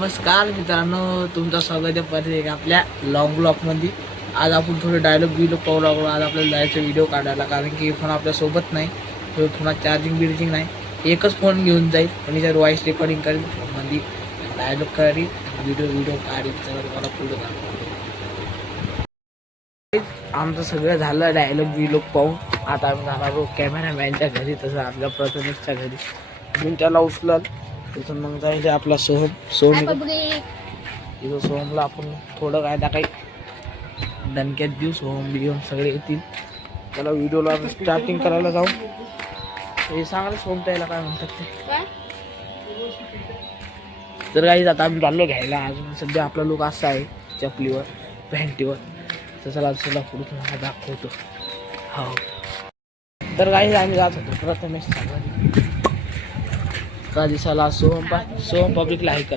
नमस्कार मित्रांनो, तुमचं स्वागत आहे परत एक आपल्या लॉंग ब्लॉगमध्ये. आज आपण थोडे डायलॉग पाहू लागलो. आज आपल्याला जायचं व्हिडिओ काढायला, कारण की फोन आपल्यासोबत नाही, फोनात चार्जिंग नाही. एकच फोन घेऊन जाईल आणि त्याच्यावर व्हॉइस रेकॉर्डिंग करेल, फोनमध्ये डायलॉग करील, व्हिडिओ काढील. चला तुम्हाला पुढे दाखवतो. आमचं सगळं झालं डायलॉग पाहून. आता आम्ही जाणार कॅमेरामॅनच्या घरी, तसं आपल्या प्रथमेशच्या घरी. मी त्याला उचलल, तिथून मग जायचं आपला सोहम. तिथं सोहमला आपण थोडं काय ना काही दणक्यात देऊ. सोहम बिहम सगळे येतील. त्याला व्हिडिओला स्टार्टिंग करायला जाऊ. हे सांगायला सोहम त्याला काय म्हणतात ते. तर काही आता आम्ही चाललो घ्यायला. अजून सध्या आपला लोक असा आहे चपलीवर पॅन्टीवर. तर चला पुढे तुम्हाला दाखवतो. हो तर काही आम्ही जात होतो प्रथमेश घरी. का दिसाला सोहम पब्लिकला आहे कर.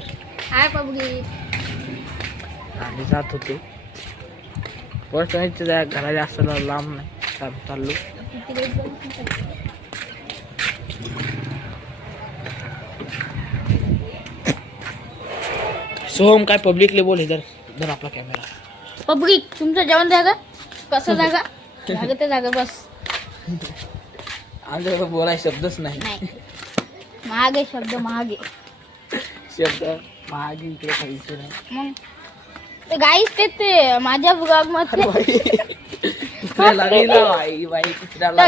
हाय पब्लिक. आम्ही जात होतो प्रथमेशच्या घरा जास्त लांब नाही, चाललो. सोहम काय पब्लिकले बोल. इधर आपला कॅमेरा. पब्लिक तुमचं जेवण जागा कसं जागा ते जागा बस. आमच्याकडे बोलाय शब्दच नाही. महागे शब्द महागे इकडे खायचं नाही. मग ते गाईस ते माझ्या ब्लॉग मध्ये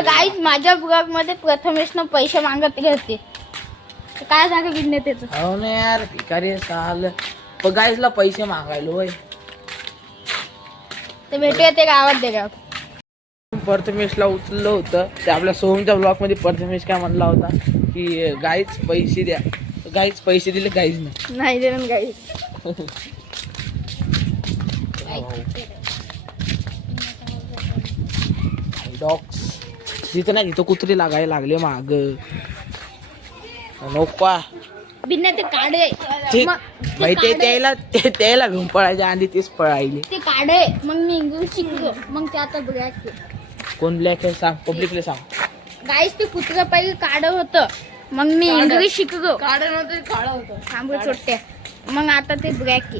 गाईस माझ्या ब्लॉग मध्ये प्रथमेशनं पैसे मागत घेते. काय जागा बिझनेस त्याचं. हो ना यार, भिकारी साल गाईसला पैसे मागायलो होय. ते भेटूया ते गावात दे गाव. प्रथमेशला उचललं होतं ते आपल्या सोहमच्या ब्लॉग मध्ये. प्रथमेश काय म्हणला होता की गाईच पैसे द्या. गाईच पैसे दिले, गाईच नाही देणार गाईस. डॉग्स तिथं नाही, तिथं कुत्रे लागायला लागले माग. नको बिन्ना ते काढे माहिती त्याला घेऊन पळायच्या आधी तेच पळायले. ते काढे. मग मी इंग्लिश शिकलो. मग ते आता ब्लॅक. कोण ब्लॅक आहे सांग, पब्लिकला सांग. गाईस ते कुत्र्या पाहिजे काढ होतं. मग मी इंग्लिश शिकलो. काढ होतं थांब छोट्या. मग आता ते ब्लॅक आहे.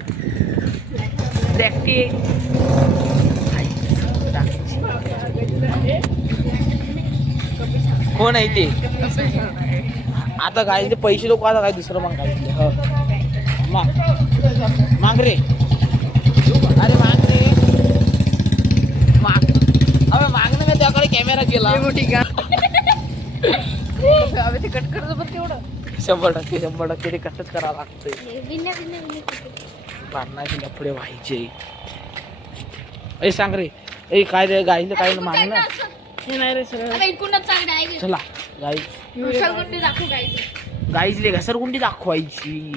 कोण आहे ते आता. काय ते पैसे लोक आता काय दुसरं मग काय माग रे. अरे माग रे, मागणं का त्याकडे कॅमेरा केला. ते कट करतो पण तेवढं 100% ते कसंच करावं लागतंय. भांडणाचे लफडे व्हायचे. सांग रे. काय रे गाईला काय मागणं नाही रे सर. चला गाईजले घसरगुंडी दाखवायची.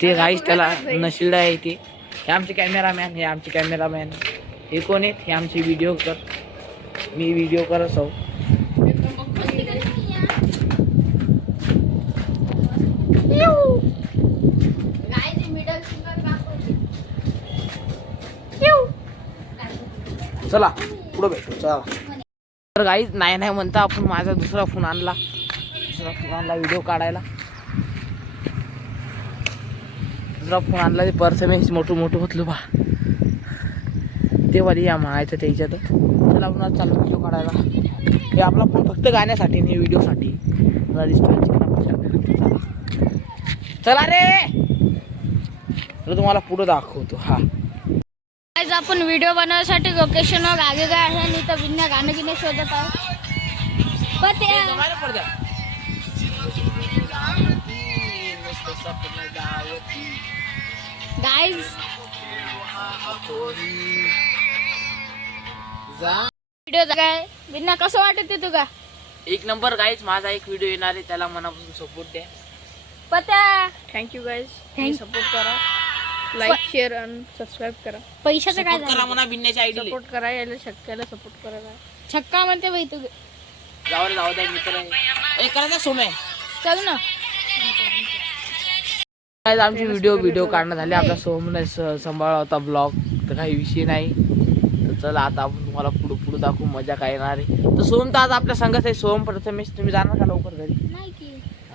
ते गाईज त्याला नशिला आहे. ते हे आमचे कॅमेरामॅन. हे कोण आहेत? हे आमचे व्हिडिओ कर. मी व्हिडिओ करत आहो. चला पुढे भेटू. चला तर गाईज नाही म्हणता आपण माझा दुसरा फोन आणला व्हिडिओ काढायला. दुसरा फोन आणला. ते प्रथमेश मोठं होतलो बा तेव्हा या मायचं त्याच्यात. चला आपण चालू व्हिडिओ काढायला. हे आपला फोन फक्त गाण्यासाठी नाही, व्हिडिओसाठी. चला रे, तुम्हाला पुढे दाखवतो. हा आपण व्हिडिओ बनवण्यासाठी लोकेशन आगे काय आहे नाही तर बिन्ना गाणं गिणे शोधत आहोत. गाईज व्हिडिओ काय बिन्ना कसं वाटत ते तुला. एक नंबर गाईज. माझा एक व्हिडिओ येणार आहे, त्याला मनापासून सपोर्ट द्या. Thank you guys. सपोर्ट करा, लाईक शेअर आणि सबस्क्राईब करा. पैशाचं काय करा म्हणा. बिन्याच्या आयडी सपोर्ट करा. याला छक्क्याला सपोर्ट करा. छक्का म्हणते बाई तू. जाऊ द्या मित्र. करायचा सोमे. चल ना. आमची व्हिडिओ काढणं झाले. आपला सोमने सांभाळला होता ब्लॉग. तर काही विषय नाही. तर चला आता आपण तुम्हाला पुढे दाखवू. मजा काय येणार आहे. तर सोम तर आज आपल्या संघात आहे. सोम प्रथमेश तुम्ही जाणार का लवकर घरी.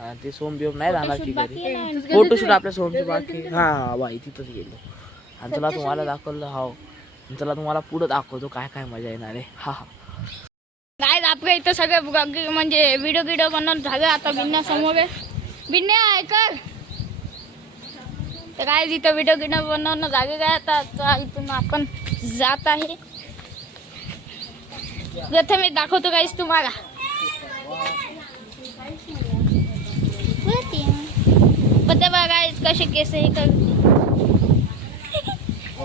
हा, ते सोम बिम नाही राहणार की बाकी घरी. आहे ना. फोटोशूट आपल्या सोमची बाकी. हा बाई तिथंच गेलो आणि तुला तुम्हाला दाखवलं. हो चला तुम्हाला पुढं दाखवतो काय काय मजा येणार आहे. हा हा काय आपल्या इथं सगळे म्हणजे व्हिडिओ गिडिओ बनवून झालं. आता बिन्या समोर आहे. बिन्या ऐकर तर काय इथं व्हिडिओ गिडिओ बनवणं झाले काय. आता इथून आपण जात आहे. प्रथम मी दाखवतो काहीच तुम्हाला. पत्या बघा guys, कसे केस हे करते.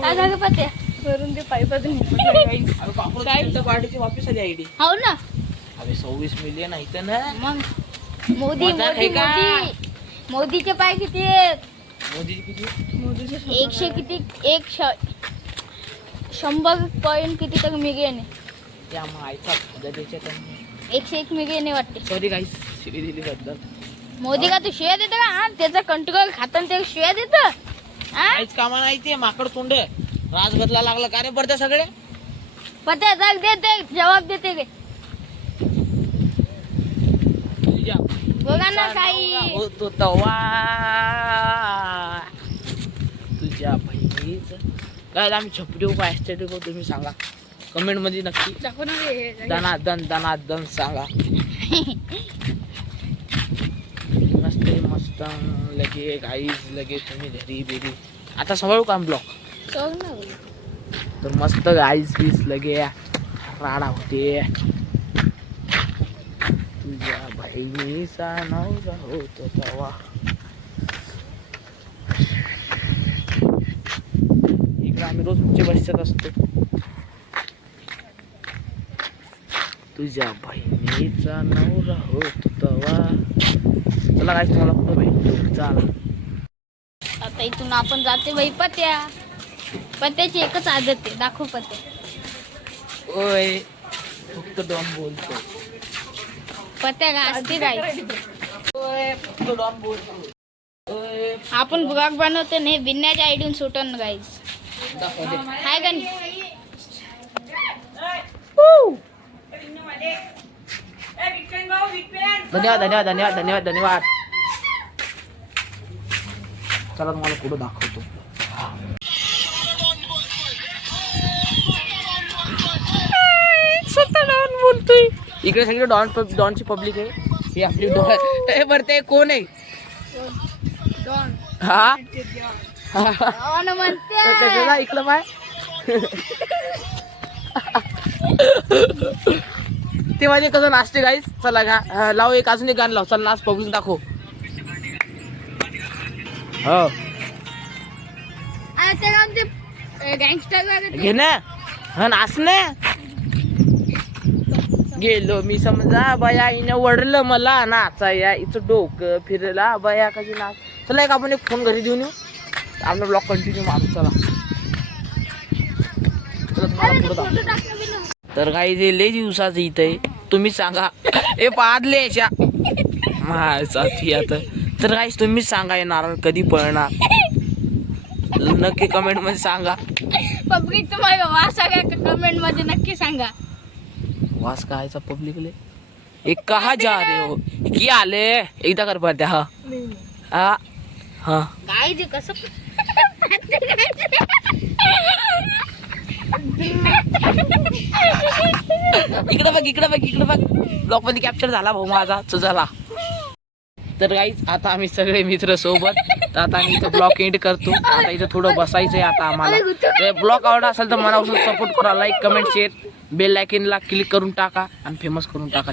काय झालं पत्या वरून ते पाईपातून पार्टीची वापस आली आयडी. हो ना. अरे 26 मिलियन आहे ना. मग मोदी मजा आहे का? मोदीचे पाय किती आहेत. मोदीची किती? 100 किती 100 किती तर मिलियन आहे. त्या मायचा त्याच्या 101 मिलियन आहे वाटते. सॉरी गाईस शिवी दिली बद्दल. मोदी का तू शिव्या देतो का. हा त्याचा कंट्रोल खातं ते शिव्या देत. काहीच कामा नाही ते माकड तोंड. राज बदला लागला का रे पडते सगळे. पत्या जाग देते जबाब देते गे. तुझ्या बघा ना काही होतो तवा तुझ्या बहिणीच काय आम्ही छपडी उभा ऍस्टेटिक हो. तुम्ही सांगा कमेंट मध्ये नक्की. दाखव ना रे. दनादन सांगा. मस्त मस्त लगे गाईज लगे तुम्ही घरी बिरी. आता सांभाळू का ब्लॉक. सोड ना. तर मस्त गाईज पीस लगे राडा होते. तुझ्या बहिणीचा नवरा होतो तवा. इकडे आम्ही रोज उच्च बसत असतो. तुझ्या बहिणीचा नवरा होतो तवा. चला काय तुम्हाला कुठं भेटतो. चला आता इथून आपण जाते बाई पत्या. पत्याची एकच आदत आहे. दाखव पत्या. ओय फक्त डॉन बोलतो. पत्या का असते काय. ओय फक्त डॉन बोलतो. ओय आपण ब्लॉग बनवतो नाही बिन्याच्या आयडीन सुटन गाईज. दाखव दे. हाय का नाही. धन्यवाद धन्यवाद धन्यवाद धन्यवाद धन्यवाद. चला तुम्हाला पुढे दाखवतो. स्वतः डॉन बोलतोय. इकडे सगळे डॉनची पब्लिक आहे. ही आपली डॉन बरते कोण आहे. हा म्हणते इकडं पाय. ते माझे कसं नाचते गाईस. चला का लाव एक अजून एक गाणं लाव. चल नाच पब्लिक दाखव. हो गँगस्टर घे ना. हा नाच ना. गेलो मी समजा बया हिनं वडलं मला नाचा या. इथं डोकं फिरला बया कशी नाच. चला एक आपण एक फोन घरी देऊन येऊ. आपला ब्लॉग कंटिन्यू मारू. चला तुम्हाला पुढं दाखवतो. तर काही जे लय दिवसाचं इथं आहे. तुम्ही सांगा हे पाहले याच्या माझी आता. तर काहीच तुम्हीच सांगा येणार कधी पळणार. नक्की कमेंट मध्ये सांगा. पब्लिक तुम्हाला वास कमेंट मध्ये नक्की सांगा. वास कायचा पब्लिकले. एक कहा जा रे हो की आले एकदा कर पाहत्या. हा हा हा काय जे कसं इकडं बघ इकडं बघ इकडं बघ. ब्लॉक मध्ये कॅप्चर झाला भाऊ माझा झाला. तर गाईज आता आम्ही सगळे मित्र सोबत. तर आता आम्ही इथं ब्लॉक एंड करतो. आता इथं थोडं बसायचंय आता आम्हाला. ब्लॉग आवडला असेल तर मनापासून सपोर्ट करा. लाईक कमेंट शेअर बेल आयकॉनला क्लिक करून टाका आणि फेमस करून टाका.